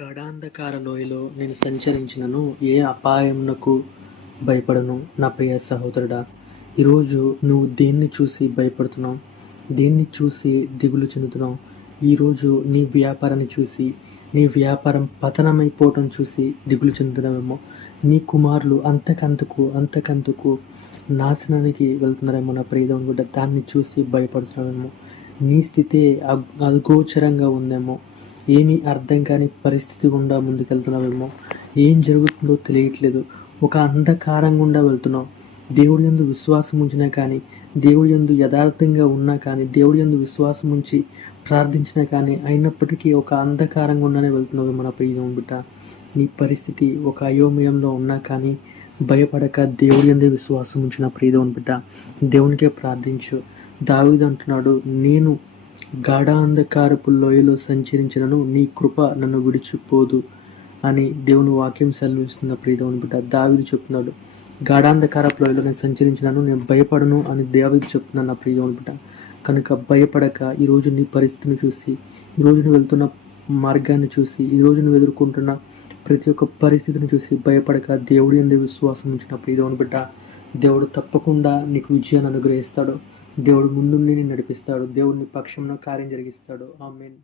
గాఢాంధకార లోయలో నేను సంచరించినను ఏ అపాయమునకు భయపడను. నా ప్రియ సహోదరుడా, ఈరోజు నువ్వు దేన్ని చూసి భయపడుతున్నావు? దేన్ని చూసి దిగులు చెందుతున్నావు? ఈరోజు నీ వ్యాపారాన్ని చూసి, నీ వ్యాపారం పతనమైపోవటం చూసి దిగులు చెందుతున్నావేమో. నీ కుమారులు అంతకంతకు నాశనానికి వెళ్తున్నారేమో నా ప్రియ దేవుని బిడ్డ. దాన్ని చూసి భయపడుతున్నావేమో. నీ స్థితే అగోచరంగా ఉందేమో. ఏమీ అర్థం కాని పరిస్థితి గుండా ముందుకెళ్తున్నావేమో. ఏం జరుగుతుందో తెలియట్లేదు. ఒక అంధకారం గుండా వెళ్తున్నావు. దేవుడి యందు విశ్వాసం ఉంచినా కానీ, దేవుడి యందు యథార్థంగా ఉన్నా కానీ, దేవుడి యందు విశ్వాసం ఉంచి ప్రార్థించినా కానీ, అయినప్పటికీ ఒక అంధకారం గుండానే వెళ్తున్నావేమో నా ప్రియ దేవుని బిడ్డ. నీ పరిస్థితి ఒక అయోమయంలో ఉన్నా కానీ భయపడక దేవుడి యందే విశ్వాసం ఉంచిన ప్రియ దేవుని బిడ్డ. దేవునికే ప్రార్థించు. దావీదు అంటున్నాడు, నేను గాఢాంధకారపు లోయలో సంచరించినను నీ కృప నన్ను విడిచిపోదు అని దేవుని వాక్యం సెలవిస్తున్న ప్రియ దేవుని బిడ్డ. దావీదు చెప్తున్నాడు, గాఢాంధకారపు లోయలో నేను సంచరించినాను, నేను భయపడను అని దావీదు చెప్తున్నాను నా ప్రియ దేవుని బిడ్డ. కనుక భయపడక ఈరోజు నీ పరిస్థితిని చూసి, ఈరోజు నువ్వు వెళ్తున్న మార్గాన్ని చూసి, ఈరోజు నువ్వు ఎదుర్కొంటున్న ప్రతి ఒక్క పరిస్థితిని చూసి భయపడక దేవుడి యందే విశ్వాసం ఉంచిన ప్రియ దేవుని బిడ్డ. దేవుడు తప్పకుండా నీకు విజయాన్ని అనుగ్రహిస్తాడు. దేవుడు ముందుండి నిన్ను నడిపిస్తాడు. దేవుడు నీ పక్షంలో కార్యం జరిగిస్తాడు. ఆమేన్.